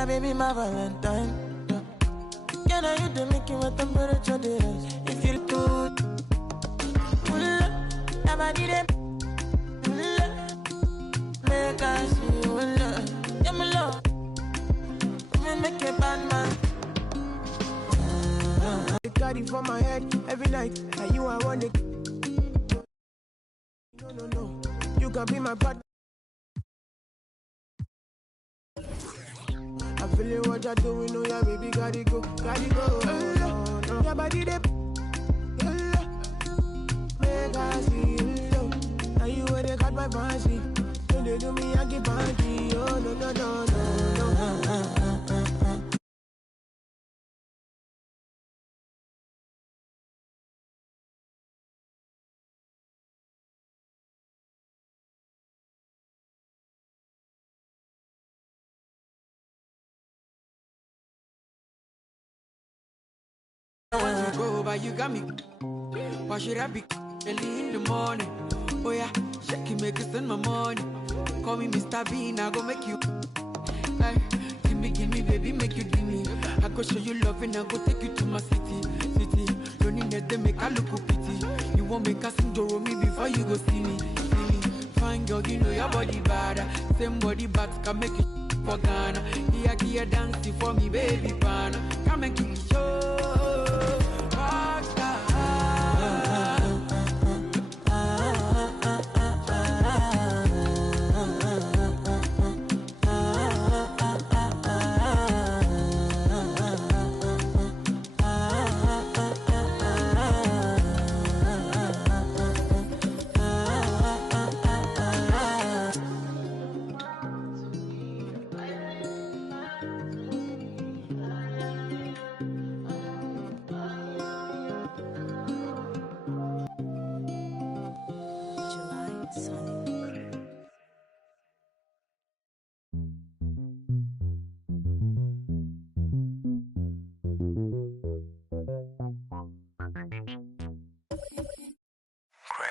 My baby, my Valentine. Can I hit the making with temperature days? If you do, never did it. Make us see you love. Yeah, my love. Make a bad man. I got it for my head every night. Like you, I want it. No. You can be my partner. I'm feeling what you're doing, oh yeah, baby, gotta go. No. Your body, they make us see you love. Now you where they got my fancy. When they do me, I get banky. Oh, no. Go, but you got me. Why should I be early in the morning? Oh yeah, shake it, make it send my money. Call me Mr. Bean, I go make you. Hey, give me, baby, make you give me. I go show you love and I go take you to my city. Don't need that, they make I look pity. You won't make us enjoy me before you go see me. Fine girl, you know your body bad. Same body but can make it for Ghana. Here, dancing for me, baby, pana. Come and give me show.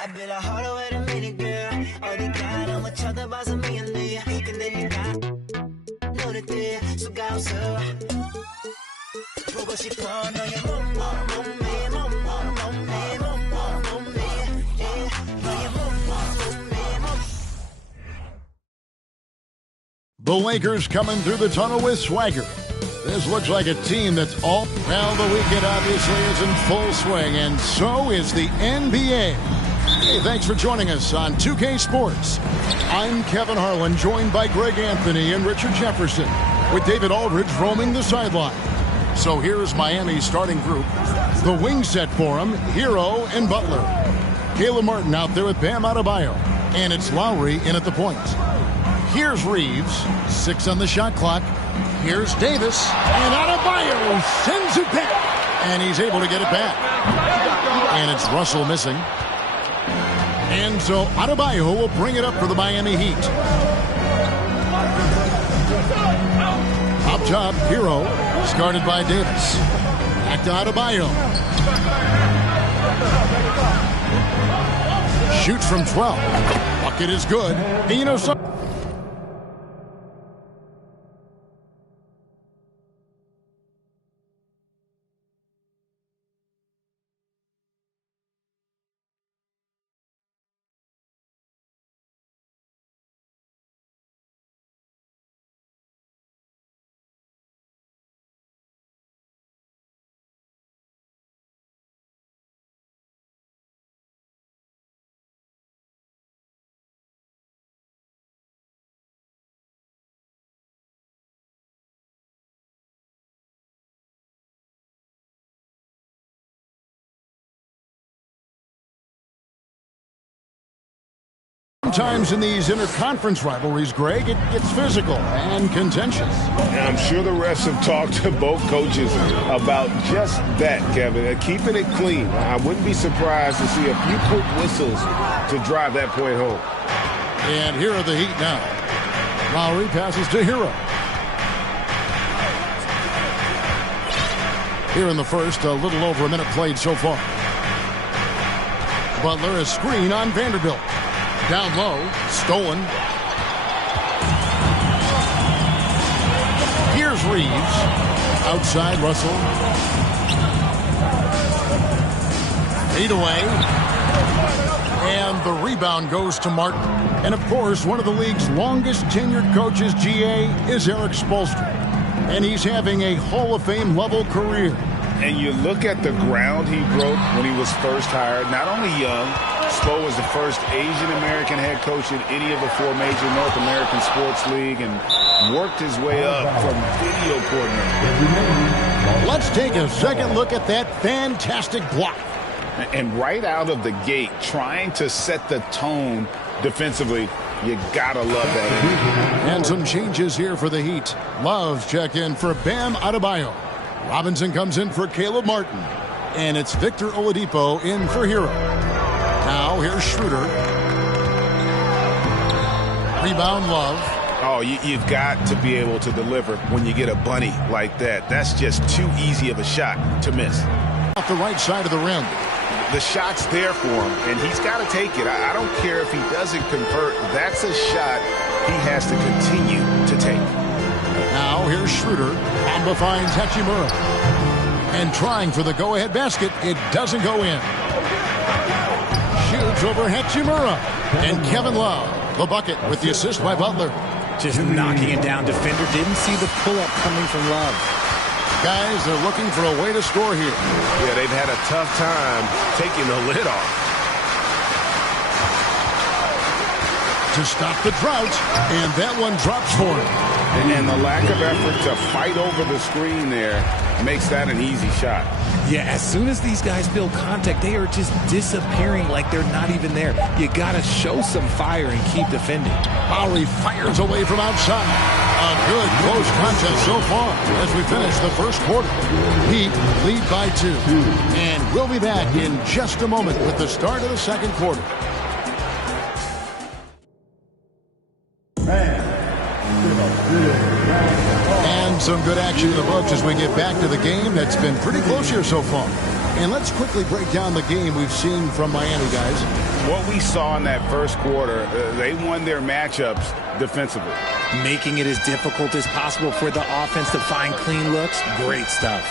I built a harder way to meet a girl. All the God, I'm a child about some me and me. And then you got know that they so go so. 보고 싶어 너의 몸매 너의 몸매. The Lakers coming through the tunnel with swagger. This looks like a team that's all... Well, the weekend obviously is in full swing, and so is the NBA. Hey, thanks for joining us on 2K Sports. I'm Kevin Harlan, joined by Greg Anthony and Richard Jefferson, with David Aldridge roaming the sideline. So here's Miami's starting group. The wing set for them, Hero and Butler. Caleb Martin out there with Bam Adebayo. And it's Lowry in at the point. Here's Reeves, 6 on the shot clock. Here's Davis, and Adebayo sends it back. And he's able to get it back. And it's Russell missing. And so Adebayo will bring it up for the Miami Heat. Up top, Hero, started by Davis. Back to Adebayo. Shoots from 12. Bucket is good. And you know something. Sometimes in these interconference rivalries, Greg, it gets physical and contentious. And I'm sure the refs have talked to both coaches about just that, Kevin, keeping it clean. I wouldn't be surprised to see a few quick whistles to drive that point home. And here are the Heat now. Lowry passes to Hero. Here in the first, a little over a minute played so far. Butler, a screen on Vanderbilt. Down low, stolen. Here's Here's Reeves. Outside, Russell. Fade away. And the rebound goes to Martin. And, of course, one of the league's longest tenured coaches, GA, is Eric Spoelstra. And he's having a Hall of Fame level career. And you look at the ground he broke when he was first hired. Not only young, Spo was the first Asian-American head coach in any of the 4 major North American sports league and worked his way up from video coordinator. Let's take a second look at that fantastic block. And right out of the gate, trying to set the tone defensively, you gotta love that. And some changes here for the Heat. Love checked in for Bam Adebayo. Robinson comes in for Caleb Martin. And it's Victor Oladipo in for Hero. Now here's Schroeder. Rebound, Love. Oh, you've got to be able to deliver when you get a bunny like that. That's just too easy of a shot to miss. Off the right side of the rim. The shot's there for him, and he's got to take it. I don't care if he doesn't convert. That's a shot he has to continue to take. Now here's Schroeder. Amba finds Hachimura. And trying for the go-ahead basket. It doesn't go in. Shoots over Hachimura. And Kevin Love, the bucket with the assist by Butler. Just knocking it down. Defender didn't see the pull-up coming from Love. Guys, they're looking for a way to score here. Yeah, they've had a tough time taking the lid off. To stop the drought, and that one drops for him. And the lack of effort to fight over the screen there makes that an easy shot. Yeah, as soon as these guys build contact, they are just disappearing like they're not even there. You got to show some fire and keep defending. Lowry fires away from outside. A good close contest so far as we finish the first quarter. Heat lead by 2. And we'll be back in just a moment with the start of the second quarter. And some good action in the books as we get back to the game that's been pretty close here so far. And let's quickly break down the game we've seen from Miami, guys. What we saw in that first quarter, they won their matchups defensively. Making it as difficult as possible for the offense to find clean looks. Great stuff.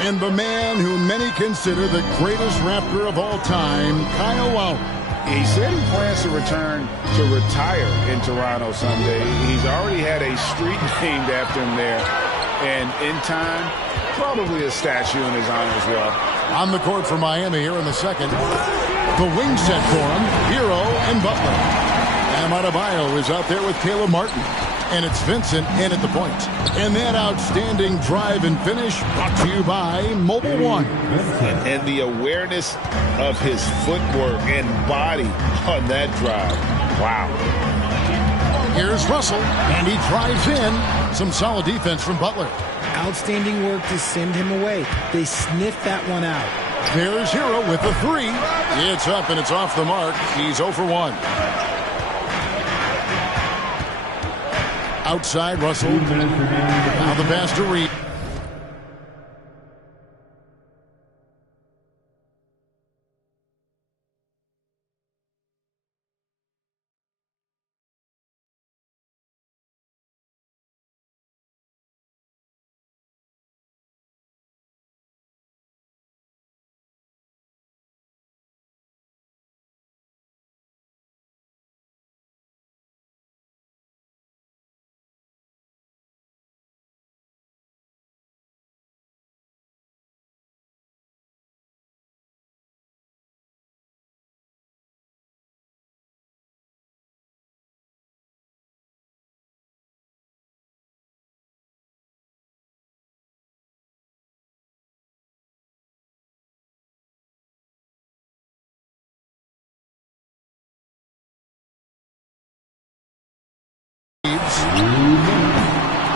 And the man who many consider the greatest Raptor of all time, Kyle Lowry. He said he plans to return to retire in Toronto someday. He's already had a street named after him there. And in time, probably a statue in his honor as well. On the court for Miami here in the second. The wing set for him, Hero and Butler. Bam Adebayo is out there with Caleb Martin. And it's Vincent in at the point. And that outstanding drive and finish brought to you by Mobile One. And the awareness of his footwork and body on that drive. Wow. Here's Russell, and he drives in. Some solid defense from Butler. Outstanding work to send him away. They sniffed that one out. There's Hero with the 3. It's up and it's off the mark. He's 0 for 1. Outside, Russell. Now the pass to Reed.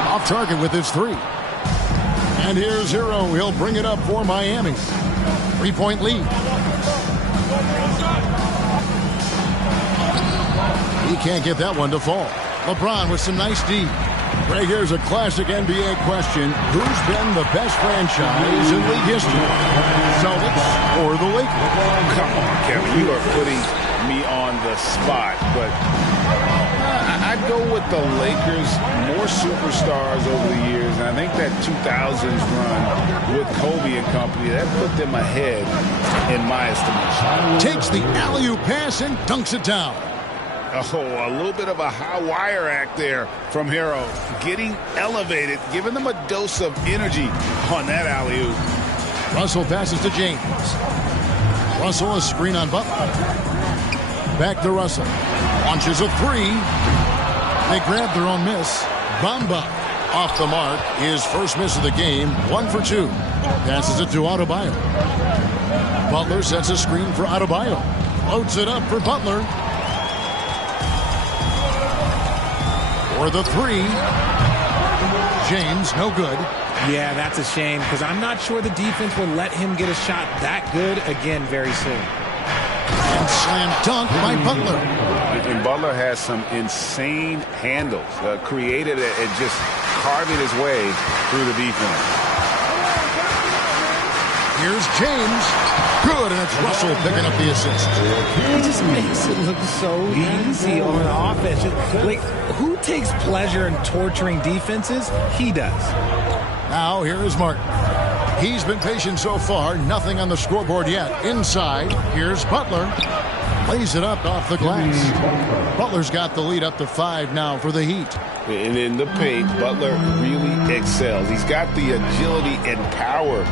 Off target with his 3. And here's Hero. He'll bring it up for Miami. 3-point lead. He can't get that one to fall. LeBron with some nice D. Right here's a classic NBA question. Who's been the best franchise in league history? Celtics or the Lakers? Come on, Kevin. You are putting me on the spot. But I I'd go with the Lakers, more superstars over the years, and I think that 2000s run with Kobe and company, that put them ahead in my estimation. Takes the alley-oop pass and dunks it down. Oh, a little bit of a high wire act there from Hero. Getting elevated, giving them a dose of energy on that alley-oop. Russell passes to James. Russell, a screen on Butler. Back to Russell. Launches a three. They grab their own miss. Bamba off the mark. His first miss of the game. 1 for 2. Passes it to Adebayo. Butler sets a screen for Adebayo. Loads it up for Butler. For the three. James, no good. Yeah, that's a shame because I'm not sure the defense will let him get a shot that good again very soon. And slam dunk by Butler. And Butler has some insane handles, created and just carving his way through the defense. Here's James. Good, and it's Russell picking up the assist. He just makes it look so easy on offense. Like, who takes pleasure in torturing defenses? He does. Now, here is Martin. He's been patient so far. Nothing on the scoreboard yet. Inside, here's Butler. Lays it up off the glass. Butler's got the lead up to 5 now for the Heat. And in the paint, Butler really excels. He's got the agility and power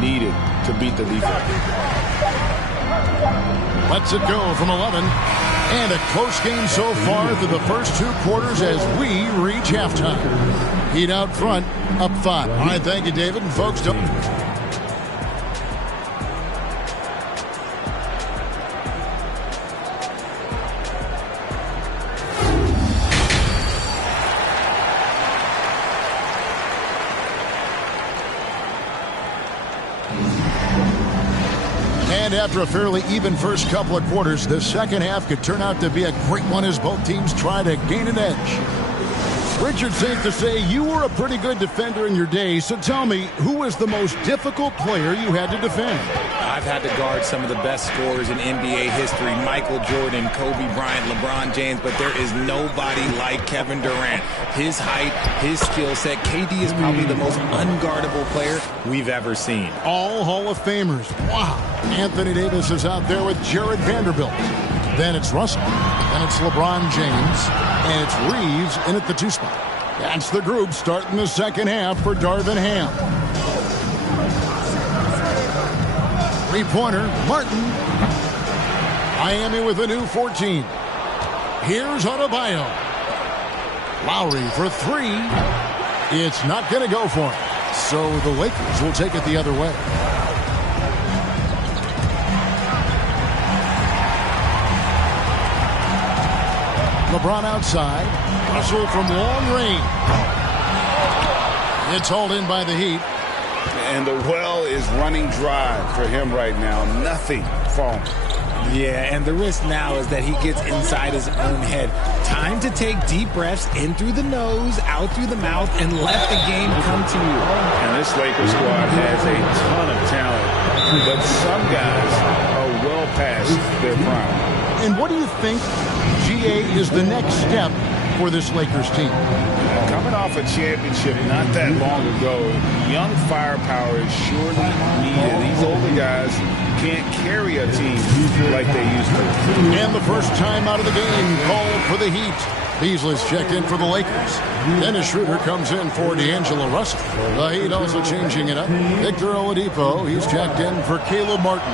needed to beat the defense. Lets it go from 11. And a close game so far through the first 2 quarters as we reach halftime. Heat out front, up 5. All right, thank you, David. And folks, don't... And after a fairly even first couple of quarters, the second half could turn out to be a great one as both teams try to gain an edge. Richard, safe to say you were a pretty good defender in your day, so tell me, who was the most difficult player you had to defend? I've had to guard some of the best scorers in NBA history, Michael Jordan, Kobe Bryant, LeBron James, but there is nobody like Kevin Durant. His height, his skill set, KD is probably the most unguardable player we've ever seen. All Hall of Famers. Wow. Anthony Davis is out there with Jared Vanderbilt. Then it's Russell. Then it's LeBron James. And it's Reeves in at the 2 spot. That's the group starting the second half for Darvin Ham. Three-pointer, Martin. Miami with a new 14. Here's Adebayo. Lowry for 3. It's not going to go for him. So the Lakers will take it the other way. LeBron outside. Russell from long range. It's hauled in by the Heat. And the well is running dry for him right now. Nothing falling. Yeah, and the risk now is that he gets inside his own head. Time to take deep breaths in through the nose, out through the mouth, and let the game come to you. And this Lakers squad has a ton of talent, but some guys are well past their prime. And what do you think, GA, is the next step for this Lakers team? Coming off a championship not that long ago, young firepower is surely needed. These older guys can't carry a team like they used to. And the first time out of the game called for the Heat. Beasley's checked in for the Lakers. Dennis Schroeder comes in for D'Angelo Russell. The Heat also changing it up. Victor Oladipo, he's checked in for Caleb Martin.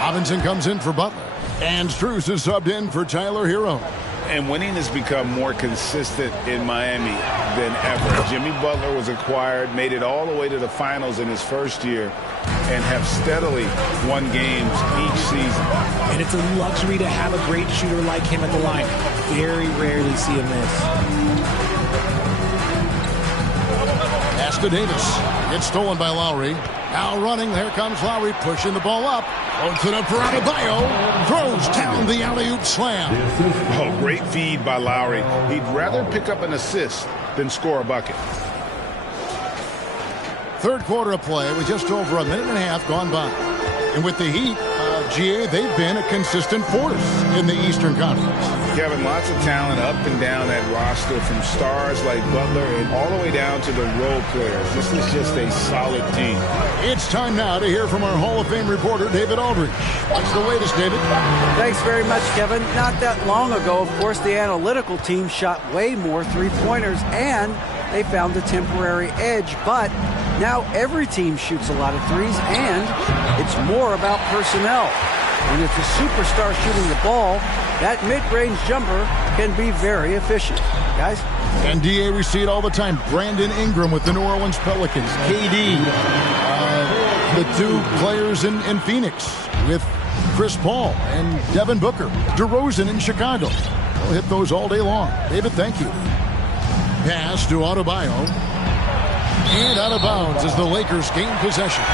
Robinson comes in for Butler. And Strus is subbed in for Tyler Hero. And winning has become more consistent in Miami than ever. Jimmy Butler was acquired, made it all the way to the finals in his first year, and have steadily won games each season. And it's a luxury to have a great shooter like him at the line. Very rarely see a miss. Pass to Davis. It's stolen by Lowry. Now running, there comes Lowry, pushing the ball up. Puts it up for Adebayo. Throws down the alley-oop slam. Oh, great feed by Lowry. He'd rather pick up an assist than score a bucket. Third quarter of play with just over a minute and a half gone by. And with the Heat, GA, they've been a consistent force in the Eastern Conference. Kevin, lots of talent up and down that roster, from stars like Butler and all the way down to the role players. This is just a solid team. It's time now to hear from our Hall of Fame reporter, David Aldridge. What's the latest, David? Thanks very much, Kevin. Not that long ago, of course, the analytical team shot way more three-pointers, and they found a temporary edge. But now every team shoots a lot of threes, and it's more about personnel. When it's a superstar shooting the ball, that mid-range jumper can be very efficient. Guys? And DA, we see it all the time. Brandon Ingram with the New Orleans Pelicans. KD, the two players in Phoenix with Chris Paul and Devin Booker. DeRozan in Chicago. We'll hit those all day long. David, thank you. Pass to Adebayo. And out of bounds as the Lakers gain possession.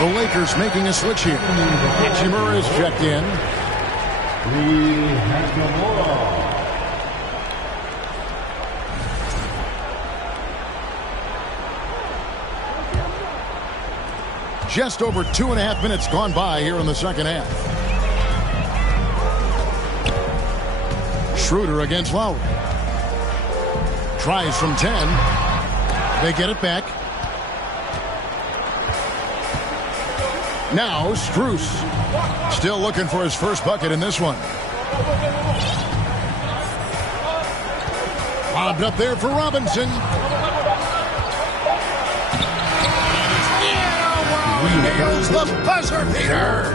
The Lakers making a switch here. Hachimura is checked in. Just over 2.5 minutes gone by here in the second half. Schroeder against Lowry. Tries from 10. They get it back. Now Strus still looking for his first bucket in this one. Lobbed up there for Robinson. Nails the buzzer beater.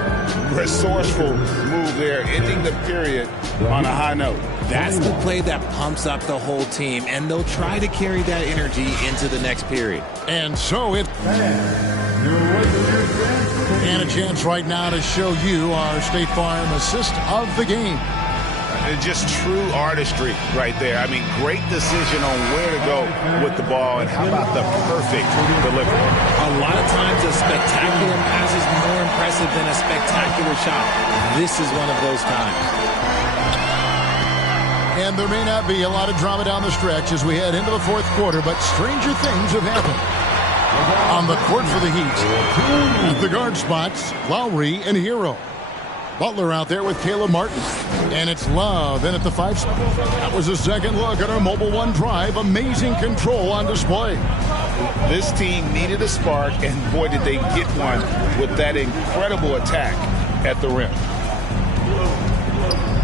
Resourceful move there, ending the period on a high note. That's the play that pumps up the whole team, and they'll try to carry that energy into the next period. And so it... And a chance right now to show you our State Farm assist of the game. Just true artistry right there. I mean, great decision on where to go with the ball, and how about the perfect delivery? A lot of times a spectacular pass is more impressive than a spectacular shot. This is one of those times. And there may not be a lot of drama down the stretch as we head into the fourth quarter, but stranger things have happened. On the court for the Heat, at the guard spots, Lowry and Hero. Butler out there with Caleb Martin. And it's Love in at the 5 spot. That was a second look at our Mobile One drive. Amazing control on display. This team needed a spark, and boy, did they get one with that incredible attack at the rim.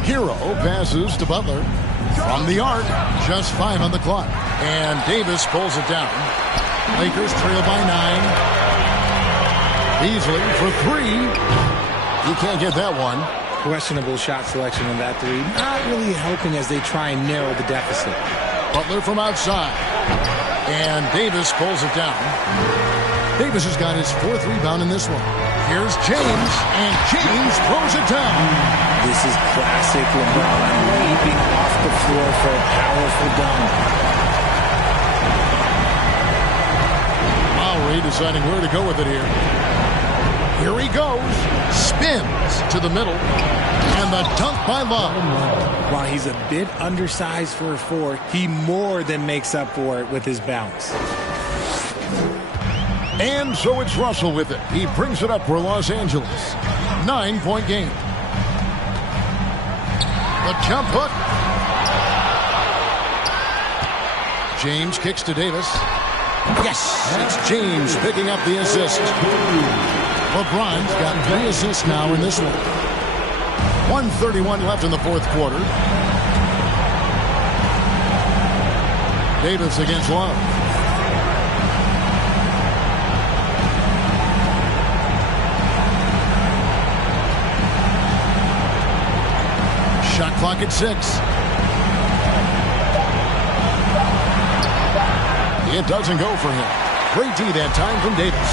Hero passes to Butler. From the arc, just 5 on the clock. And Davis pulls it down. Lakers trail by 9. Beasley for 3. He can't get that one. Questionable shot selection in that 3. Not really helping as they try and narrow the deficit. Butler from outside. And Davis pulls it down. Davis has got his 4th rebound in this one. Here's James, and James throws it down. This is classic LeBron leaping off the floor for a powerful dunk. Lowry deciding where to go with it here. Here he goes. Spins to the middle. And the dunk by Love. While he's a bit undersized for a 4, he more than makes up for it with his bounce. And so it's Russell with it. He brings it up for Los Angeles. 9-point game. The jump hook. James kicks to Davis. Yes, it's James picking up the assist. LeBron's got 3 assists now in this one. 1:31 left in the fourth quarter. Davis against Love. Shot clock at 6. It doesn't go for him. Great D that time from Davis.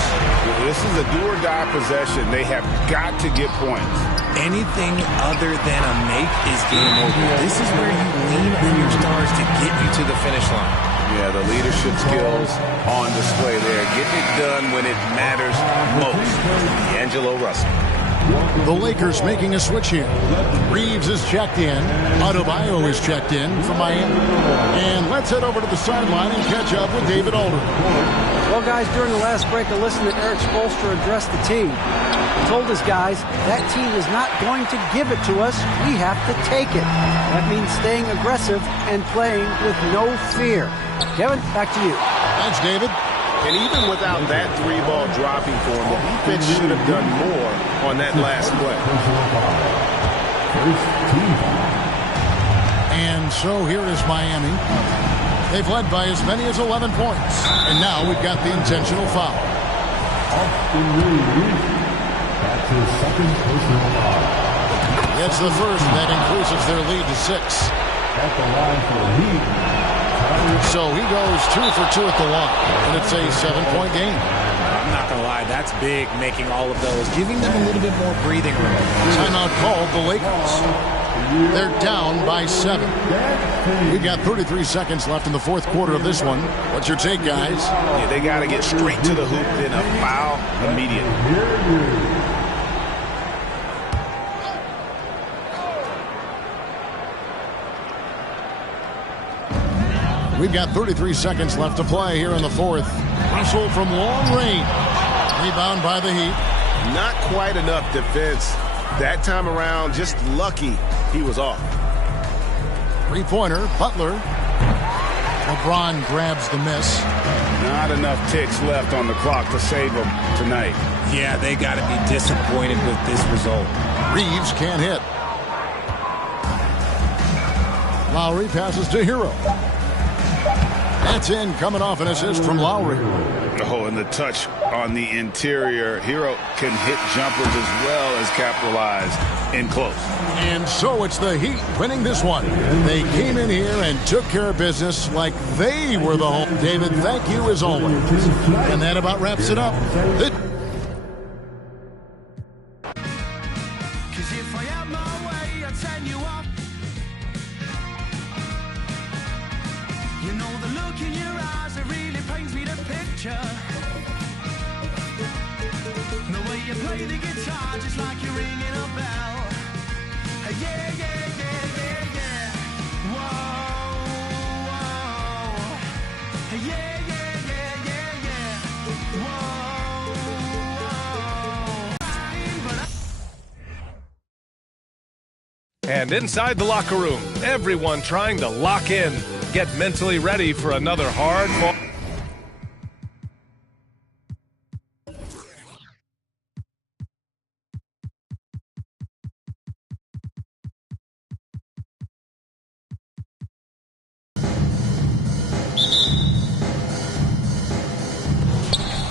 This is a do-or-die possession. They have got to get points. Anything other than a make is game over. This is where you lean on your stars to get you to the finish line. Yeah, the leadership skills on display there. Getting it done when it matters most. D'Angelo Russell. The Lakers making a switch here. Reeves is checked in. Adebayo is checked in from Miami. And let's head over to the sideline and catch up with David Aldridge. Well, guys, during the last break, I listened to Eric Spoelstra address the team. He told his guys, that team is not going to give it to us. We have to take it. That means staying aggressive and playing with no fear. Kevin, back to you. Thanks, David. And even without that three-ball dropping for him, the defense should have done more on that last play. And so here is Miami. They've led by as many as 11 points. And now we've got the intentional foul. It's the first that increases their lead to 6. At the line for the Heat. So he goes 2 for 2 at the line, and it's a 7-point game. I'm not going to lie, that's big, making all of those, giving them a little bit more breathing room. Timeout called the Lakers. They're down by 7. We got 33 seconds left in the fourth quarter of this one. What's your take, guys? Yeah, they got to get straight to the hoop, then a foul immediately. We've got 33 seconds left to play here in the fourth. Russell from long range. Rebound by the Heat. Not quite enough defense. That time around, just lucky he was off. Three-pointer, Butler. LeBron grabs the miss. Not enough ticks left on the clock to save them tonight. Yeah, they got to be disappointed with this result. Reeves can't hit. Lowry passes to Hero. That's in, coming off an assist from Lowry. Oh, and the touch on the interior. Hero can hit jumpers as well as capitalize in close. And so it's the Heat winning this one. They came in here and took care of business like they were the home. David, thank you as always. And that about wraps it up. And inside the locker room, everyone trying to lock in, get mentally ready for another hard ball.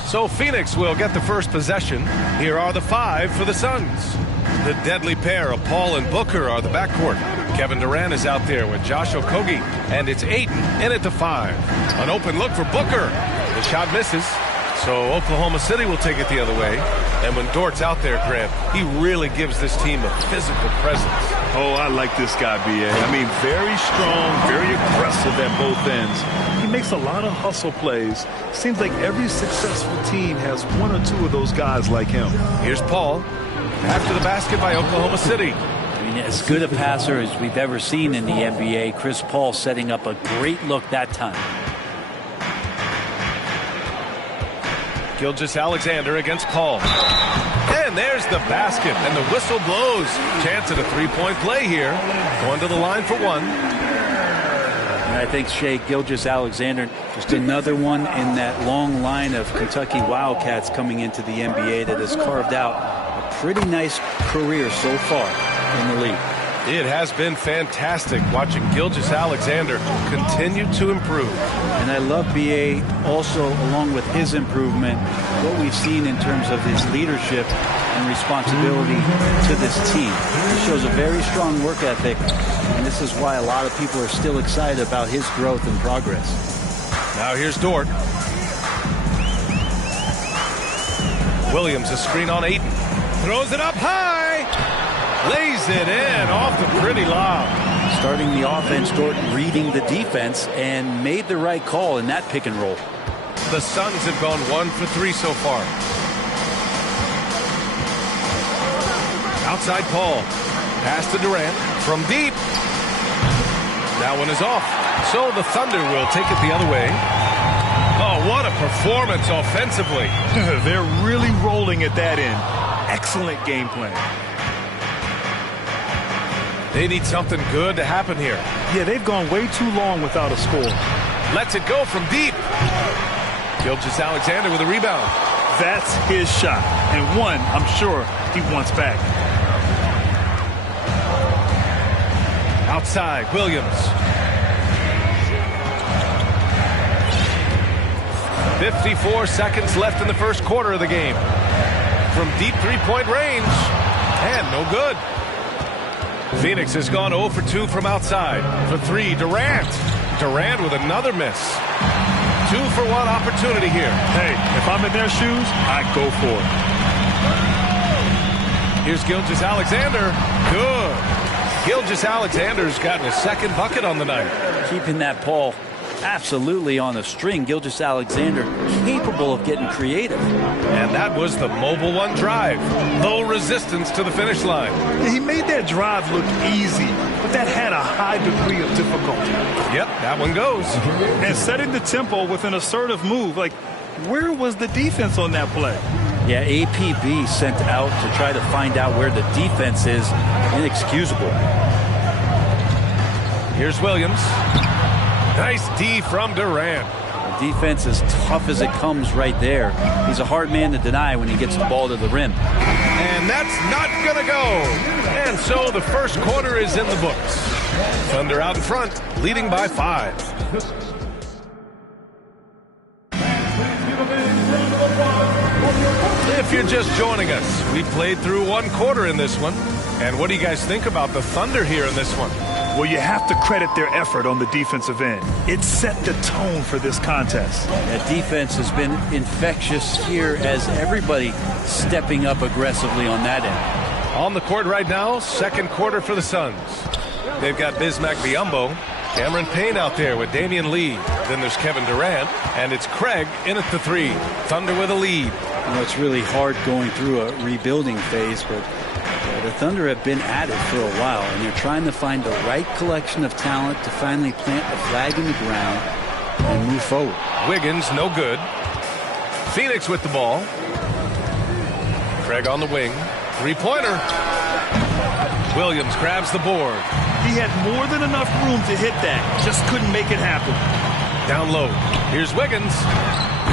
So Phoenix will get the first possession. Here are the 5 for the Suns. The deadly pair of Paul and Booker are the backcourt. Kevin Durant is out there with Josh Okogie, and it's Ayton in at the 5. An open look for Booker. The shot misses, so Oklahoma City will take it the other way. And when Dort's out there, Grant, he really gives this team a physical presence. Oh, I like this guy, B.A. I mean, very strong, very aggressive at both ends. He makes a lot of hustle plays. Seems like every successful team has one or two of those guys like him. Here's Paul. After the basket by Oklahoma City. I mean, as good a passer as we've ever seen in the NBA. Chris Paul setting up a great look that time. Gilgeous-Alexander against Paul. And there's the basket, and the whistle blows. Chance at a three-point play here. Going to the line for one. And I think Shea Gilgeous-Alexander, just another one in that long line of Kentucky Wildcats coming into the NBA that has carved out a pretty nice career so far in the league. It has been fantastic watching Gilgeous-Alexander continue to improve. And I love B.A. also, along with his improvement, what we've seen in terms of his leadership and responsibility to this team. He shows a very strong work ethic, and this is why a lot of people are still excited about his growth and progress. Now here's Dort. Williams, a screen on Ayton. Throws it up high. Lays it in off the pretty lob. Starting the offense, Dort reading the defense and made the right call in that pick and roll. The Suns have gone 1 for 3 so far. Outside Paul. Pass to Durant from deep. That one is off. So the Thunder will take it the other way. Oh, what a performance offensively. They're really rolling at that end. Excellent game plan. They need something good to happen here. Yeah, they've gone way too long without a score. Lets it go from deep. Gilgeous-Alexander with a rebound. That's his shot, and one I'm sure he wants back. Outside, Williams. 54 seconds left in the first quarter of the game. From deep three-point range, and no good. Phoenix has gone 0 for 2 from outside. For 3, Durant. Durant with another miss. 2-for-1 opportunity here. Hey, if I'm in their shoes, I'd go for it. Here's Gilgeous-Alexander. Good. Gilgeous-Alexander's gotten his second bucket on the night. Keeping that Paul absolutely on a string. Gilgeous-Alexander capable of getting creative. And that was the mobile one drive. Low resistance to the finish line. He made that drive look easy, but that had a high degree of difficulty. Yep, that one goes. And setting the tempo with an assertive move. Like, where was the defense on that play? Yeah, APB sent out to try to find out where the defense is. Inexcusable. Here's Williams. Nice D from Durant. The defense is tough as it comes right there. He's a hard man to deny when he gets the ball to the rim. And that's not going to go. And so the first quarter is in the books. Thunder out in front, leading by 5. If you're just joining us, we played through one quarter in this one. And what do you guys think about the Thunder here in this one? Well, you have to credit their effort on the defensive end. It set the tone for this contest. That defense has been infectious here as everybody stepping up aggressively on that end. On the court right now, second quarter for the Suns. They've got Bismack Biyombo, Cameron Payne out there with Damian Lee. Then there's Kevin Durant, and it's Craig in at the 3. Thunder with a lead. You know, it's really hard going through a rebuilding phase, but the Thunder have been at it for a while, and they're trying to find the right collection of talent to finally plant the flag in the ground and move forward. Wiggins, no good. Phoenix with the ball. Craig on the wing. Three-pointer. Williams grabs the board. He had more than enough room to hit that. Just couldn't make it happen. Down low. Here's Wiggins.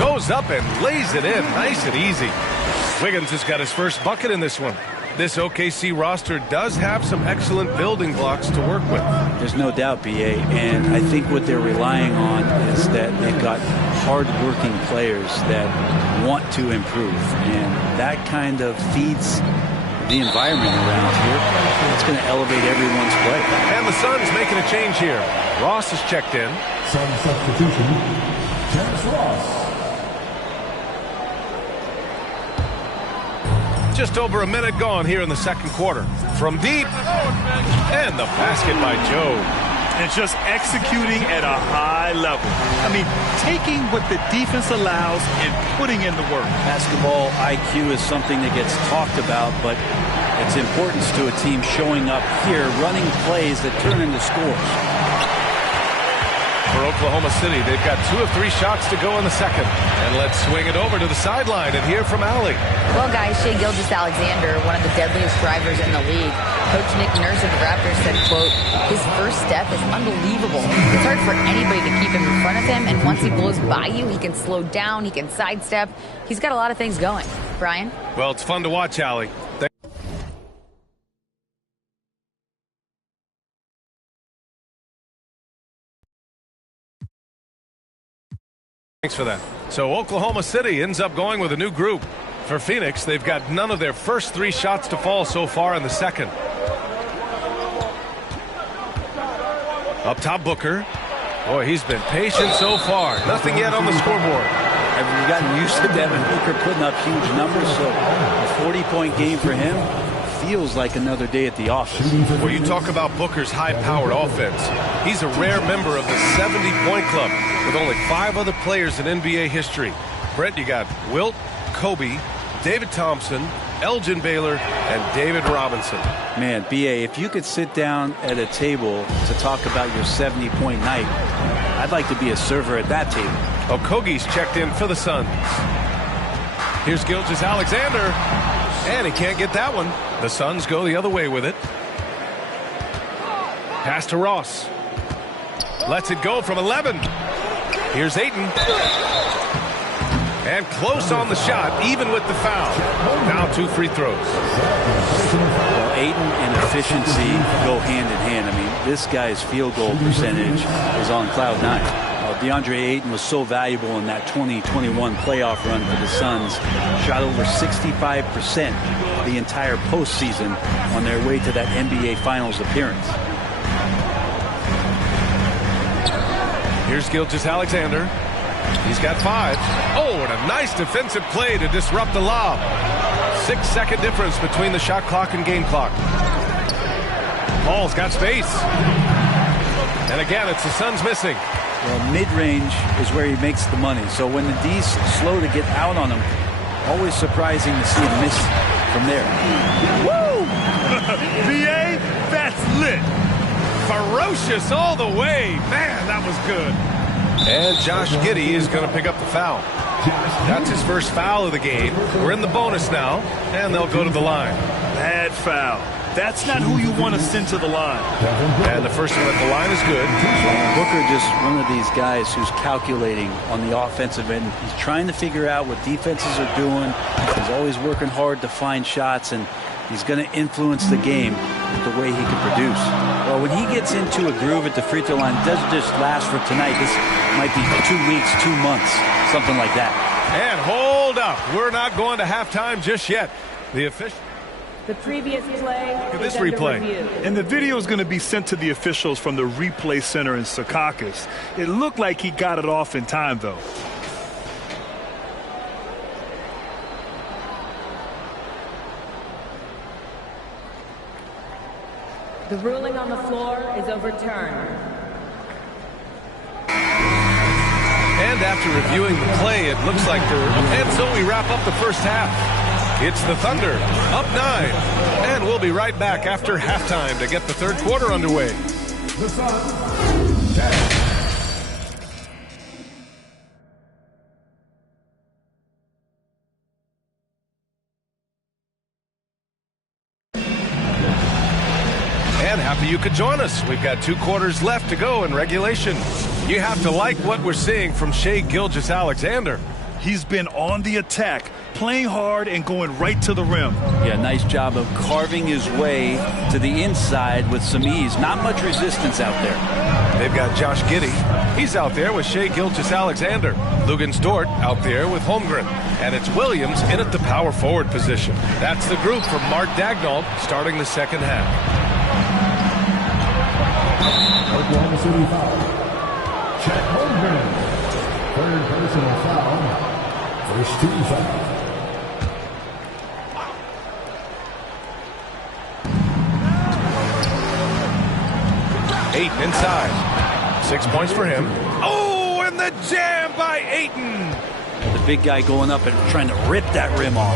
Goes up and lays it in. Nice and easy. Wiggins has got his first bucket in this one. This OKC roster does have some excellent building blocks to work with. There's no doubt, BA, and I think what they're relying on is that they've got hard-working players that want to improve, and that kind of feeds the environment around here. It's going to elevate everyone's play. And the Suns making a change here. Ross has checked in. Sun substitution, Terrence Ross. Just over a minute gone here in the second quarter. From deep, and the basket by Joe. And just executing at a high level. I mean, taking what the defense allows and putting in the work. Basketball IQ is something that gets talked about, but its importance to a team showing up here, running plays that turn into scores. For Oklahoma City, they've got 2 of 3 shots to go in the second. And let's swing it over to the sideline and hear from Allie. Well, guys, Shai Gilgeous-Alexander, one of the deadliest drivers in the league. Coach Nick Nurse of the Raptors said, quote, his first step is unbelievable. It's hard for anybody to keep him in front of him, and once he blows by you, he can slow down, he can sidestep. He's got a lot of things going. Brian? Well, it's fun to watch, Allie. Thanks for that. So Oklahoma City ends up going with a new group. For Phoenix, they've got none of their first 3 shots to fall so far in the second. Up top, Booker. Boy, he's been patient so far. Nothing yet on the scoreboard. Have you gotten used to Devin Booker putting up huge numbers? So a 40-point game for him feels like another day at the office. Well, you talk about Booker's high-powered offense. He's a rare member of the 70-point club with only 5 other players in NBA history. Brett, you got Wilt, Kobe, David Thompson, Elgin Baylor, and David Robinson. Man, B.A., if you could sit down at a table to talk about your 70-point night, I'd like to be a server at that table. Okogie's checked in for the Suns. Here's Gilgeous-Alexander, and he can't get that one. The Suns go the other way with it. Pass to Ross. Lets it go from 11. Here's Ayton. And close on the shot, even with the foul. Now 2 free throws. Well, Ayton and efficiency go hand in hand. I mean, this guy's field goal percentage is on cloud 9. DeAndre Ayton was so valuable in that 2021 playoff run for the Suns. Shot over 65% the entire postseason on their way to that NBA Finals appearance. Here's Gilgeous-Alexander. He's got 5. Oh, and a nice defensive play to disrupt the lob. 6-second difference between the shot clock and game clock. Paul's got space. And again, it's the Suns missing. Well, mid-range is where he makes the money. So when the D's slow to get out on him, always surprising to see him miss from there. Woo! VA, that's lit. Ferocious all the way. Man, that was good. And Josh Giddey is going to pick up the foul. That's his first foul of the game. We're in the bonus now, and they'll go to the line. Bad foul. That's not who you want to send to the line. And the first one at the line is good. Booker just one of these guys who's calculating on the offensive end. He's trying to figure out what defenses are doing. He's always working hard to find shots, and he's going to influence the game with the way he can produce. Well, when he gets into a groove at the free throw line, it doesn't just last for tonight. This might be 2 weeks, 2 months, something like that. And hold up. We're not going to halftime just yet. The previous play. Look at this replay. And the video is going to be sent to the officials from the replay center in Secaucus. It looked like he got it off in time, though. The ruling on the floor is overturned. And after reviewing the play, it looks like and so we wrap up the first half. It's the Thunder, up 9. And we'll be right back after halftime to get the third quarter underway. The Suns, 10. And happy you could join us. We've got 2 quarters left to go in regulation. You have to like what we're seeing from Shai Gilgeous-Alexander. He's been on the attack, playing hard and going right to the rim. Yeah, nice job of carving his way to the inside with some ease. Not much resistance out there. They've got Josh Giddey. He's out there with Shai Gilgeous-Alexander. Lugens Dort out there with Holmgren. And it's Williams in at the power forward position. That's the group from Mark Daigneault starting the second half. Oklahoma City foul. Chet Holmgren. Third personal foul. First team foul. Ayton inside. 6 points for him. Oh, and the jam by Ayton. The big guy going up and trying to rip that rim off.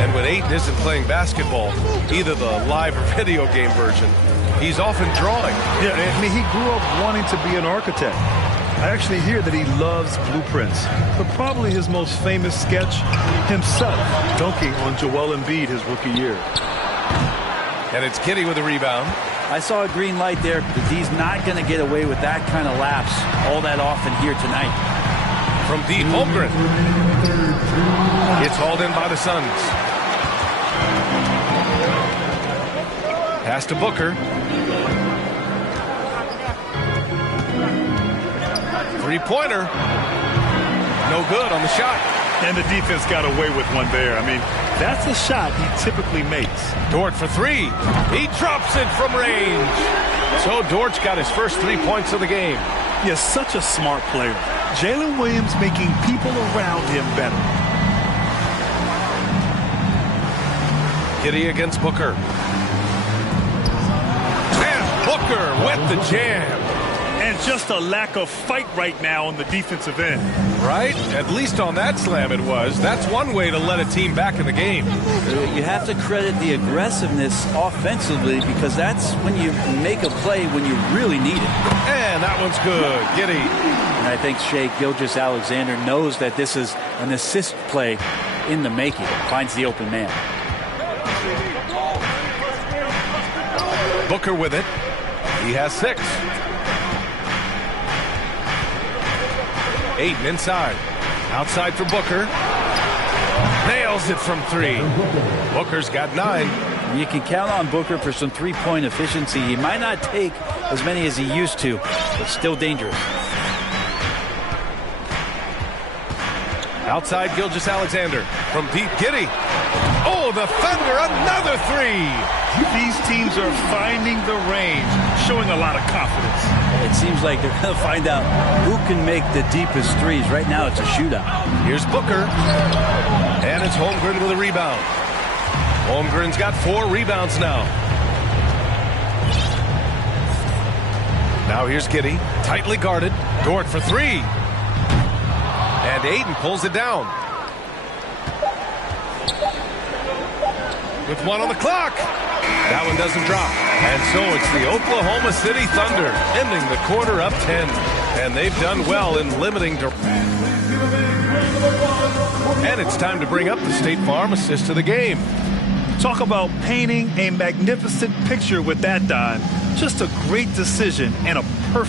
And when Ayton isn't playing basketball, either the live or video game version, he's often drawing. Yeah, I mean, he grew up wanting to be an architect. I actually hear that he loves blueprints, but probably his most famous sketch, himself dunking on Joel Embiid his rookie year. And it's Giddey with a rebound. I saw a green light there. The D's not going to get away with that kind of lapse all that often here tonight. From deep, Holmgren. It's hauled in by the Suns. Pass to Booker. Three-pointer. No good on the shot. And the defense got away with one there. I mean, that's a shot he typically makes. Dort for 3. He drops it from range. So Dort's got his first 3 points of the game. Yes, such a smart player. Jalen Williams making people around him better. Giddey against Booker. And Booker with the jam. And just a lack of fight right now on the defensive end. Right? At least on that slam it was. That's one way to let a team back in the game. You have to credit the aggressiveness offensively, because that's when you make a play when you really need it. And that one's good. Giddy. And I think Shai Gilgeous-Alexander knows that this is an assist play in the making. Finds the open man. Booker with it. He has 6. Ayton inside. Outside for Booker. Nails it from 3. Booker's got 9. You can count on Booker for some three-point efficiency. He might not take as many as he used to, but still dangerous. Outside Gilgeous-Alexander from deep. Giddy. Oh, the Thunder, another 3. These teams are finding the range, showing a lot of confidence. It seems like they're going to find out who can make the deepest threes. Right now, it's a shootout. Here's Booker. And it's Holmgren with a rebound. Holmgren's got 4 rebounds now. Now here's Giddy. Tightly guarded. Dort for 3. And Ayton pulls it down. With 1 on the clock. That one doesn't drop. And so it's the Oklahoma City Thunder ending the quarter up 10. And they've done well in limiting. And it's time to bring up the State Farm assist of the game. Talk about painting a magnificent picture with that, Don. Just a great decision and a perfect